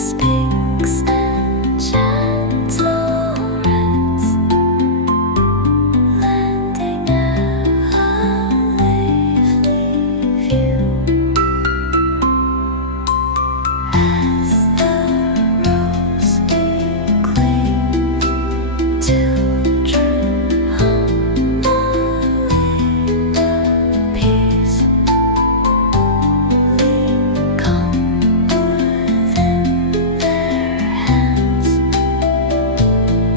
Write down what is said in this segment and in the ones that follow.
softest pinks and gentle reds, lending a lively view as the rose clings. Children humbly the peace come within their hands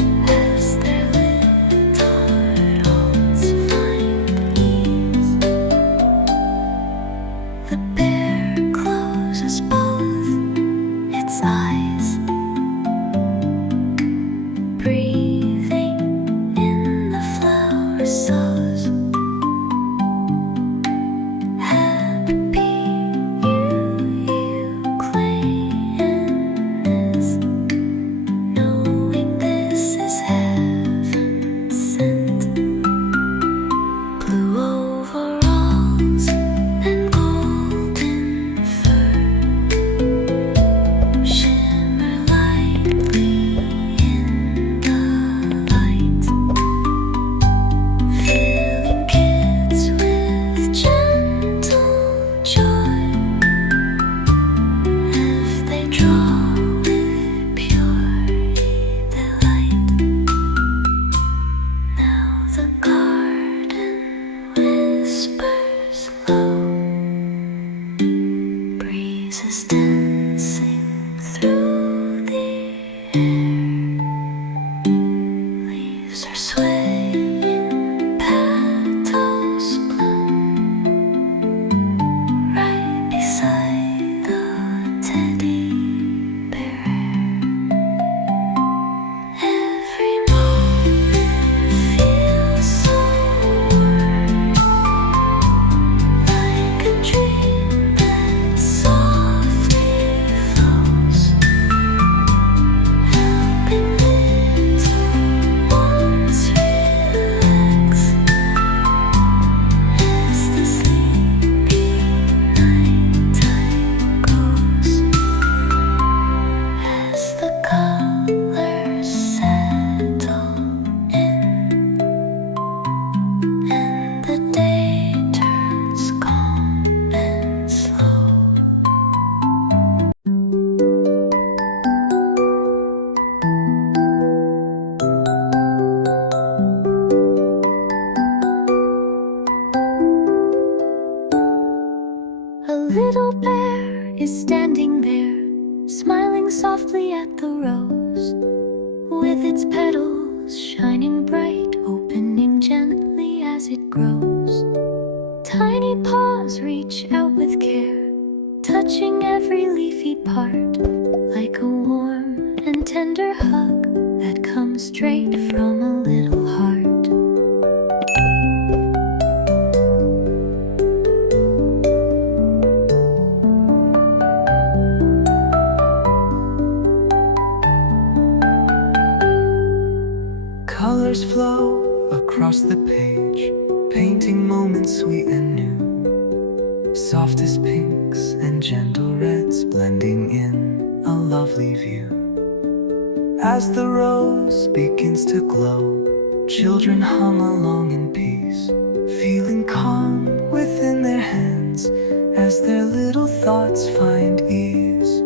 as their little adults find ease. The bear closes both its eyes, breathing in the flower sows. Happy you claim this, knowing this is heaven sent. Blue overalls and golden fur shimmer lightly in the light, filling kids with gentle joy if they draw with pure delight. Now the garden whispers low, breezes dancing through the air, leaves are swaying, petals bloom right beside the teddy bear. Every moment feels so warm, like a dream that softly flows, helping little ones relax as the sleepy nighttime goes. As the colors settle in and the day turns calm and slow. A little bear is standing there, smiling softly at the rose, with its petals shining bright, opening gently as it grows. Tiny paws reach out with care, touching every leafy part, like a warm and tender hug that comes straight from a little heart. Colors flow across the page, painting moments sweet and new. Softest pinks and gentle reds blending in a lovely view. As the rose begins to glow, children hum along in peace, feeling calm within their hands as their little thoughts find ease.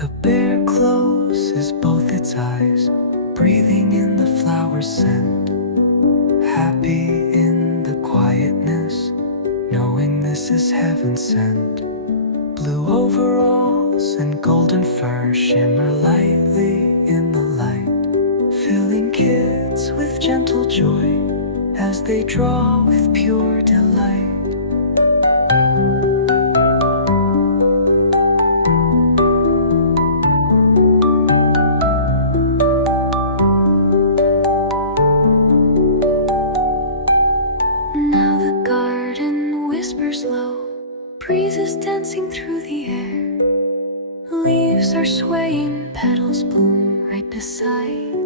The bear closes both its eyes, breathing in the flower scent, happy in the quietness, knowing this is heaven sent. Blue overalls and golden fur shimmer lightly in the light, filling kids with gentle joy as they draw with pure delight. Now the garden whispers low, breezes dancing through the air. Leaves are swaying, petals bloom right beside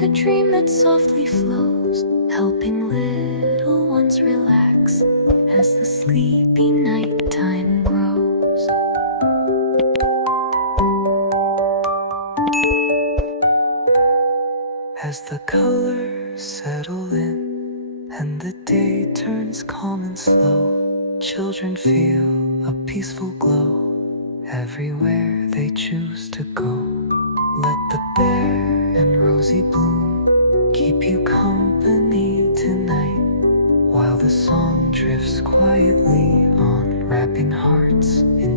like a dream that softly flows, helping little ones relax as the sleepy nighttime grows. As the colors settle in and the day turns calm and slow, children feel a peaceful glow everywhere they choose to go. Let the bear and Rosie bloom keep you company tonight, while the song drifts quietly on, wrapping hearts in